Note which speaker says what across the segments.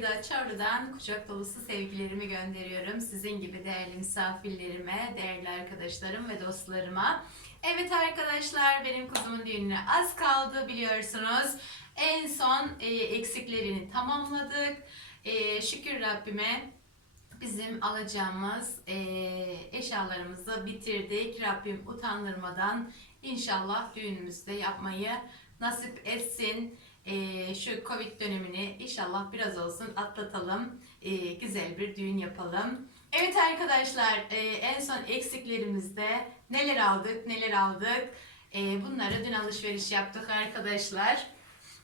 Speaker 1: Tekirdağ Çorlu'dan kucak dolusu sevgilerimi gönderiyorum. Sizin gibi değerli misafirlerime, değerli arkadaşlarım ve dostlarıma. Evet arkadaşlar benim kuzumun düğününe az kaldı biliyorsunuz. En son e, eksiklerini tamamladık. E, şükür Rabbime bizim alacağımız e, eşyalarımızı bitirdik. Rabbim utandırmadan inşallah düğünümüzde yapmayı nasip etsin. E, şu Covid dönemini inşallah biraz olsun atlatalım. E, güzel bir düğün yapalım. Evet arkadaşlar e, en son eksiklerimizde neler aldık neler aldık. E, bunları dün alışveriş yaptık arkadaşlar.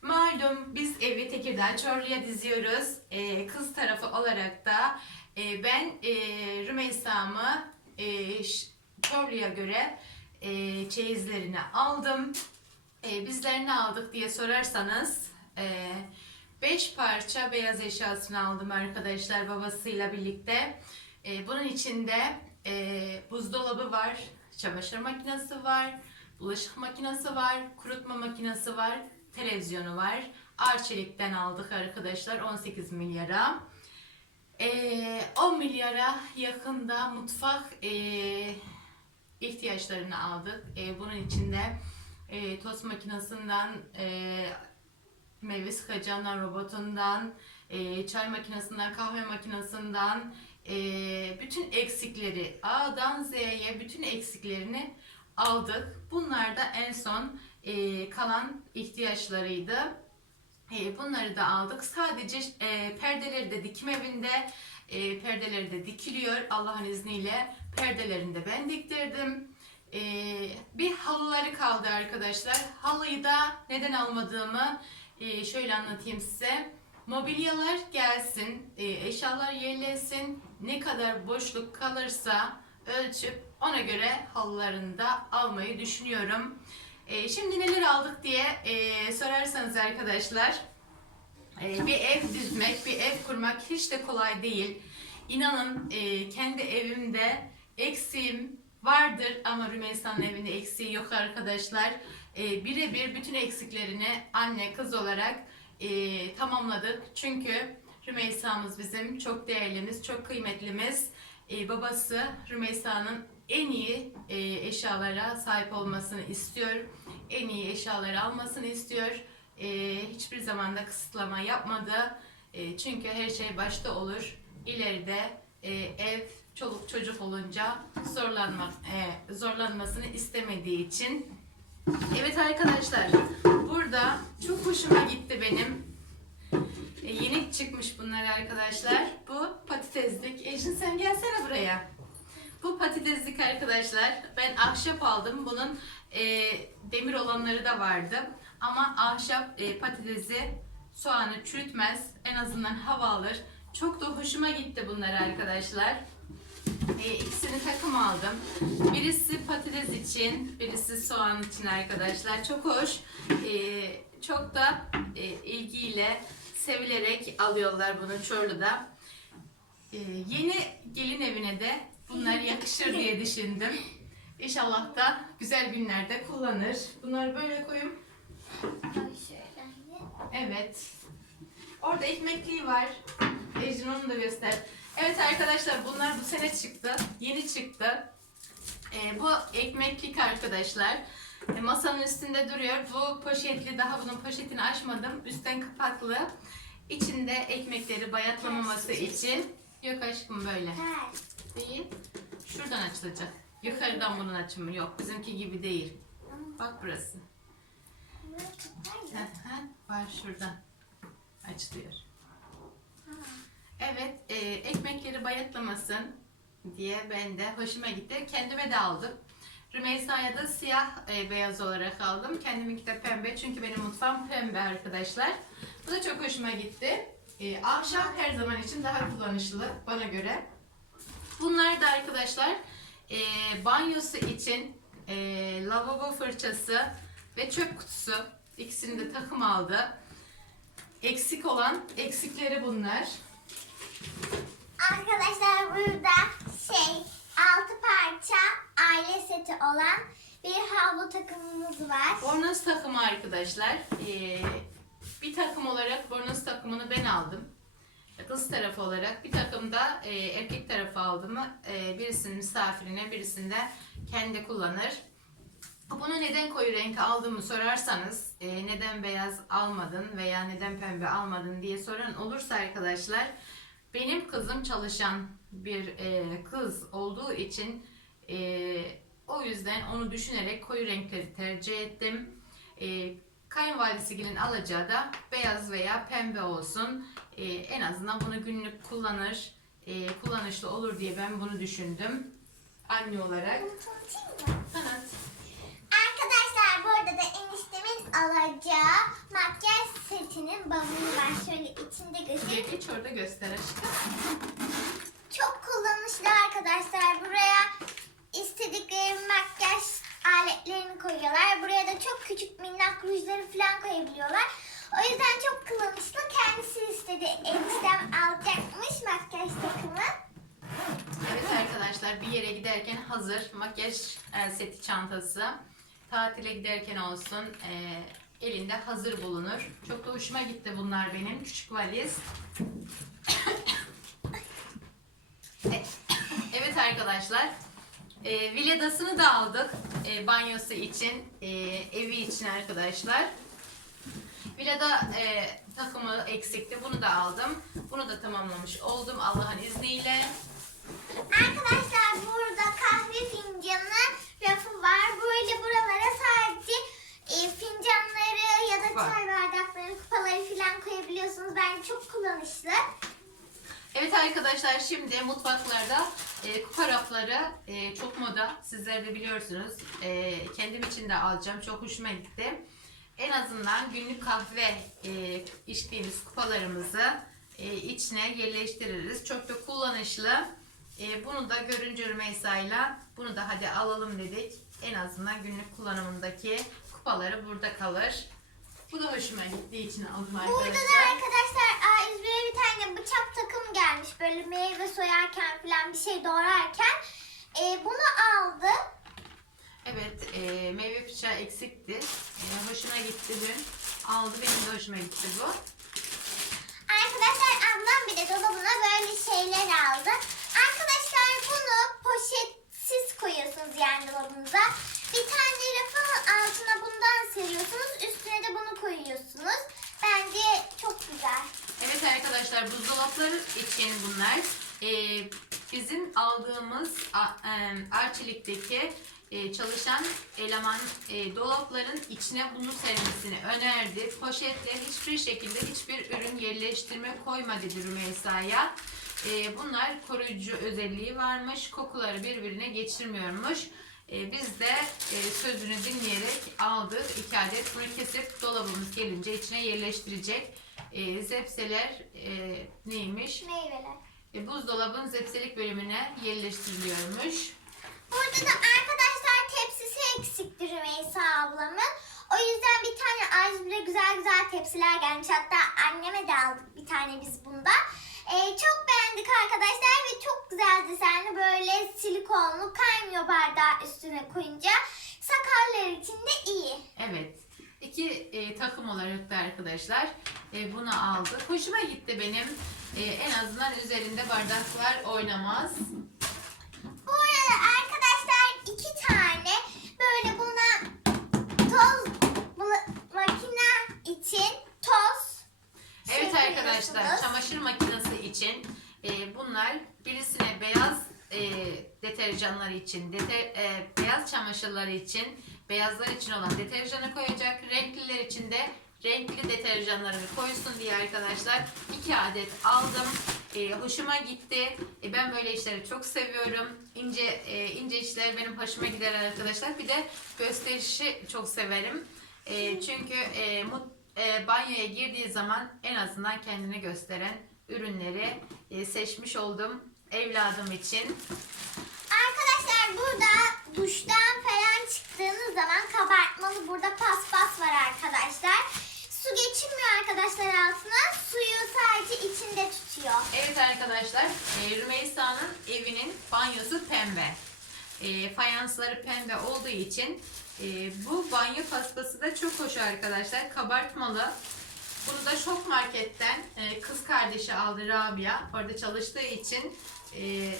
Speaker 1: Malum biz evi Tekirdağ Çorlu'ya diziyoruz. Kız tarafı olarak da e, ben e, Rümeysa'mı e, Çorlu'ya göre çeyizlerini aldım. E, bizler ne aldık diye sorarsanız 5 parça beyaz eşyasını aldım arkadaşlar babasıyla birlikte. E, bunun içinde e, buzdolabı var, çamaşır makinesi var, bulaşık makinesi var, kurutma makinesi var, televizyonu var. Arçelik'ten aldık arkadaşlar 18 milyara. E, 10 milyara yakında mutfak e, ihtiyaçlarını aldık. E, bunun içinde e, tost makinesinden, e, meyve sıkacağından, robotundan, e, çay makinesinden, kahve makinesinden, e, bütün eksikleri A'dan Z'ye bütün eksiklerini aldık. Bunlar da en son e, kalan ihtiyaçlarıydı. E, bunları da aldık. Sadece e, perdeleri de dikim evinde e, perdeleri de dikiliyor. Allah'ın izniyle perdelerini de ben diktirdim. E, bir halıları kaldı arkadaşlar. Halıyı da neden almadığımı e, şöyle anlatayım size. Mobilyalar gelsin, e, eşyalar yerleşsin. Ne kadar boşluk kalırsa ölçüp ona göre halılarını da almayı düşünüyorum. E, şimdi neler aldık diye e, sorarsanız arkadaşlar e, bir ev düzmek, bir ev kurmak hiç de kolay değil. İnanın e, kendi evimde eksiğim vardır ama Rümeysa'nın evinde eksiği yok arkadaşlar. E, birebir bütün eksiklerini anne kız olarak e, tamamladık. Çünkü Rümeysa'mız bizim çok değerlimiz, çok kıymetlimiz. E, babası Rümeysa'nın en iyi e, eşyalara sahip olmasını istiyor. En iyi eşyaları almasını istiyor. E, hiçbir zaman da kısıtlama yapmadı. E, çünkü her şey başta olur. İleride e, ev, çoluk çocuk olunca zorlanmak, e, zorlanmasını istemediği için. Evet arkadaşlar, burada çok hoşuma gitti benim. E, yeni çıkmış bunlar arkadaşlar. Bu patateslik. Ejin sen gelsene buraya. Bu patateslik arkadaşlar. Ben ahşap aldım. Bunun e, demir olanları da vardı. Ama ahşap e, patatesi soğanı çürütmez. En azından hava alır. Çok da hoşuma gitti bunlar arkadaşlar. E, ikisini takım aldım. Birisi patates için, birisi soğan için arkadaşlar. Çok hoş. E, çok da e, ilgiyle, sevilerek alıyorlar bunu Çorlu'da. E, yeni gelin evine de bunlar yakışır diye düşündüm. İnşallah da güzel günlerde kullanır. Bunları böyle koyayım. Evet. Orada ekmekliği var. Ecrin onu da göster. Evet arkadaşlar bunlar bu sene çıktı. Yeni çıktı. Ee, bu ekmeklik arkadaşlar. Ee, masanın üstünde duruyor. Bu poşetli daha bunun poşetini açmadım. Üstten kapaklı. İçinde ekmekleri bayatlamaması için. Yok aşkım böyle. Değil. Şuradan açılacak. Yukarıdan bunun açımı yok. Bizimki gibi değil. Bak burası. Var şuradan. Açılıyor. Evet, e, ekmekleri bayatlamasın diye ben de hoşuma gitti. Kendime de aldım. Rümeysa'ya da siyah e, beyaz olarak aldım. Kendiminki de pembe çünkü benim mutfağım pembe arkadaşlar. Bu da çok hoşuma gitti. E, ahşap her zaman için daha kullanışlı bana göre. Bunlar da arkadaşlar e, banyosu için e, lavabo fırçası ve çöp kutusu. İkisini de takım aldı. Eksik olan eksikleri bunlar.
Speaker 2: Arkadaşlar burada şey altı parça aile seti olan bir havlu takımımız var.
Speaker 1: Bornoz takımı arkadaşlar. Ee, bir takım olarak bornoz takımını ben aldım. Kız tarafı olarak bir takım da e, erkek tarafı aldım. E, birisinin misafirine, birisinde kendi kullanır. Bunu neden koyu renk aldığımı sorarsanız, e, neden beyaz almadın veya neden pembe almadın diye soran olursa arkadaşlar, benim kızım çalışan bir e, kız olduğu için e, o yüzden onu düşünerek koyu renkleri tercih ettim. E, kayınvalidesigilin alacağı da beyaz veya pembe olsun. E, en azından bunu günlük kullanır, e, kullanışlı olur diye ben bunu düşündüm. Anne olarak.
Speaker 2: Arkadaşlar bu arada da eniştemin alacağı makyaj setinin bavulu var. Şöyle içinde göstereyim.
Speaker 1: Geç orada göster aşkım.
Speaker 2: Çok kullanışlı arkadaşlar. Buraya istedikleri makyaj aletlerini koyuyorlar. Buraya da çok küçük minnak rujları falan koyabiliyorlar. O yüzden çok kullanışlı. Kendisi istedi. Eniştem alacakmış makyaj takımı.
Speaker 1: Evet arkadaşlar bir yere giderken hazır makyaj e, seti çantası. Tatile giderken olsun e, elinde hazır bulunur. Çok da hoşuma gitti bunlar benim. Küçük valiz. Evet arkadaşlar. E, Villadasını da aldık. E, banyosu için, e, evi için arkadaşlar. Villada e, takımı eksikti. Bunu da aldım. Bunu da tamamlamış oldum Allah'ın izniyle.
Speaker 2: Arkadaşlar burada kahve fincanı rafı var. Böyle buralara sadece e, fincanları ya da
Speaker 1: Var.
Speaker 2: çay bardakları, kupaları falan koyabiliyorsunuz. Bence çok kullanışlı.
Speaker 1: Evet arkadaşlar şimdi mutfaklarda e, kupa rafları e, çok moda. Sizler de biliyorsunuz. E, kendim için de alacağım. Çok hoşuma gitti. En azından günlük kahve e, içtiğimiz kupalarımızı e, içine yerleştiririz. Çok da kullanışlı. E, bunu da görünce Rümeysa'yla bunu da hadi alalım dedik. En azından günlük kullanımındaki kupaları burada kalır. Bu da hoşuma gittiği için aldım
Speaker 2: Burada
Speaker 1: arkadaşlar.
Speaker 2: da arkadaşlar A101'e bir tane bıçak takım gelmiş. Böyle meyve soyarken falan bir şey doğrarken. E, bunu aldı.
Speaker 1: Evet, e, meyve bıçağı eksikti. E, hoşuma gitti dün. Aldı, benim de hoşuma gitti bu.
Speaker 2: Arkadaşlar ablam bir de dolabına böyle şeyler aldı. Arkadaşlar bunu poşetsiz koyuyorsunuz yani dolabınıza. Bir tane rafın altına bundan seriyorsunuz. Üstüne de bunu koyuyorsunuz. Bence çok güzel.
Speaker 1: Evet arkadaşlar, için bunlar. E, bizim aldığımız e, Arçelik'teki e, çalışan eleman e, dolapların içine bunu sermesini önerdi. Poşetle hiçbir şekilde hiçbir ürün yerleştirme koyma dedi Rümeysa'ya. E, bunlar koruyucu özelliği varmış. Kokuları birbirine geçirmiyormuş. E, biz de e, sözünü dinleyerek aldık. iki adet bunu kesip dolabımız gelince içine yerleştirecek. E, zepseler e, neymiş?
Speaker 2: Meyveler.
Speaker 1: E, buzdolabın zepselik bölümüne yerleştiriliyormuş.
Speaker 2: Burada da arkadaşlar tepsisi eksikti Rümeysa ablamın. O yüzden bir tane A101'e güzel güzel tepsiler gelmiş. Hatta anneme de aldık bir tane biz bunda. Ee, çok beğendik arkadaşlar ve çok güzel desenli böyle silikonlu kaymıyor bardağı üstüne koyunca. Sakarlar için de iyi.
Speaker 1: Evet. İki e, takım olarak da arkadaşlar e, bunu aldık. Hoşuma gitti benim. E, en azından üzerinde bardaklar oynamaz.
Speaker 2: Bu arada arkadaşlar iki tane böyle buna toz makine için toz
Speaker 1: Evet
Speaker 2: şey
Speaker 1: arkadaşlar
Speaker 2: koyuyorsunuz.
Speaker 1: çamaşır makinesi için e, bunlar birisine beyaz e, deterjanları için, deter, e, beyaz çamaşırları için, beyazlar için olan deterjanı koyacak. Renkliler için de renkli deterjanlarını koysun diye arkadaşlar iki adet aldım. E, hoşuma gitti. E, ben böyle işleri çok seviyorum. İnce e, ince işler benim hoşuma gider arkadaşlar. Bir de gösterişi çok severim. E, çünkü e, mut, e, banyoya girdiği zaman en azından kendini gösteren ürünleri e, seçmiş oldum evladım için.
Speaker 2: Arkadaşlar burada duştan falan çıktığınız zaman kabartmalı burada paspas var arkadaşlar. Su geçirmiyor arkadaşlar altına. Suyu sadece içinde tutuyor.
Speaker 1: Evet arkadaşlar e, Rümeysa'nın evinin banyosu pembe. E, fayansları pembe olduğu için e, bu banyo paspası da çok hoş arkadaşlar. Kabartmalı. Bunu da Şok Market'ten e, kız kardeşi aldı Rabia. Orada çalıştığı için e,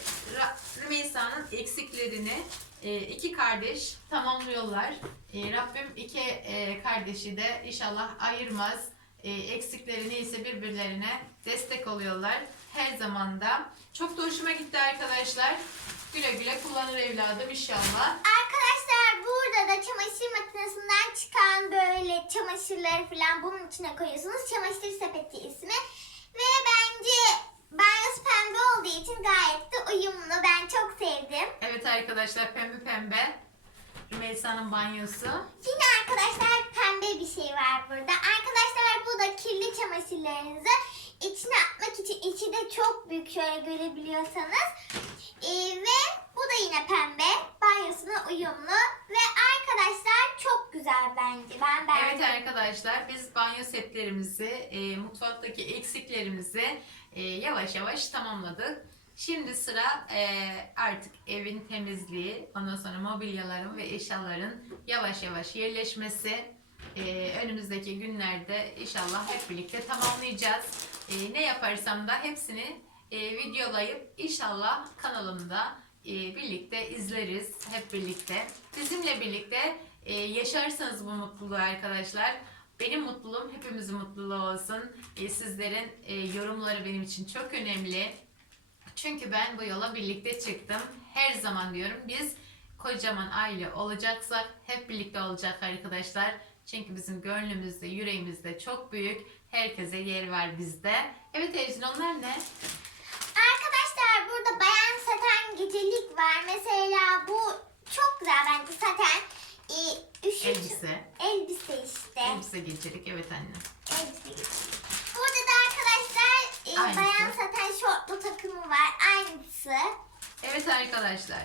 Speaker 1: Rümeysa'nın eksiklerini e, iki kardeş tamamlıyorlar. E, Rabbim iki e, kardeşi de inşallah ayırmaz. E, eksikleri neyse birbirlerine destek oluyorlar. Her zaman da. Çok da hoşuma gitti arkadaşlar. Güle güle kullanır evladım inşallah.
Speaker 2: Arkadaşlar burada da çamaşır makinesinden çıkan böyle çamaşırları falan bunun içine koyuyorsunuz. Çamaşır sepeti ismi. Ve bence banyosu pembe olduğu için gayet de uyumlu. Ben çok sevdim.
Speaker 1: Evet arkadaşlar pembe pembe. Rümeysa'nın banyosu.
Speaker 2: Yine arkadaşlar pembe bir şey var burada. Arkadaşlar bu da kirli çamaşırlarınızı içine atmak için içi de çok büyük şöyle görebiliyorsanız. Ee, ve bu da yine pembe. Banyosuna uyumlu. Ve arkadaşlar çok güzel bence. Ben beğendim.
Speaker 1: Evet arkadaşlar biz banyo setlerimizi, e, mutfaktaki eksiklerimizi e, yavaş yavaş tamamladık. Şimdi sıra e, artık evin temizliği, ondan sonra mobilyaların ve eşyaların yavaş yavaş yerleşmesi. E, önümüzdeki günlerde inşallah hep birlikte tamamlayacağız. E, ne yaparsam da hepsini e, videolayıp inşallah kanalımda e, birlikte izleriz hep birlikte. Bizimle birlikte e, yaşarsanız bu mutluluğu arkadaşlar. Benim mutluluğum hepimizin mutluluğu olsun. E, sizlerin e, yorumları benim için çok önemli. Çünkü ben bu yola birlikte çıktım. Her zaman diyorum biz kocaman aile olacaksak hep birlikte olacak arkadaşlar. Çünkü bizim gönlümüzde, yüreğimizde çok büyük. Herkese yer var bizde. Evet Ecrin onlar ne?
Speaker 2: Arkadaşlar burada bayan saten gecelik var. Mesela bu çok güzel bence saten. Ee, üşütü-
Speaker 1: Elbise.
Speaker 2: Elbise işte.
Speaker 1: Elbise gecelik evet anne.
Speaker 2: Elbise gecelik. Burada da arkadaşlar e,
Speaker 1: Aynısı.
Speaker 2: bayan saten şortlu takımı var. Aynısı.
Speaker 1: Evet arkadaşlar,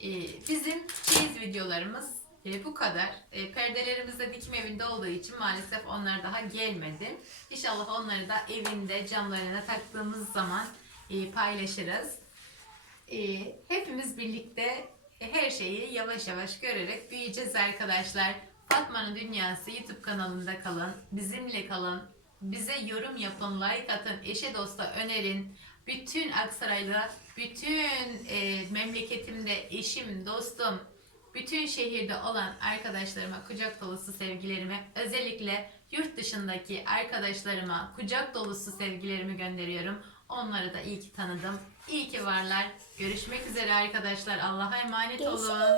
Speaker 1: e, bizim çeyiz videolarımız e, bu kadar. E, Perdelerimiz de dikim evinde olduğu için maalesef onlar daha gelmedi. İnşallah onları da evinde camlarına taktığımız zaman e, paylaşırız. E, Hepimiz birlikte her şeyi yavaş yavaş görerek büyüyeceğiz arkadaşlar. Fatma'nın Dünyası YouTube kanalında kalın, bizimle kalın. Bize yorum yapın, like atın, eşe dosta önerin. Bütün Aksaray'da, bütün e, memleketimde eşim, dostum, bütün şehirde olan arkadaşlarıma kucak dolusu sevgilerimi, özellikle yurt dışındaki arkadaşlarıma kucak dolusu sevgilerimi gönderiyorum. Onları da iyi ki tanıdım. İyi ki varlar. Görüşmek üzere arkadaşlar. Allah'a emanet olun.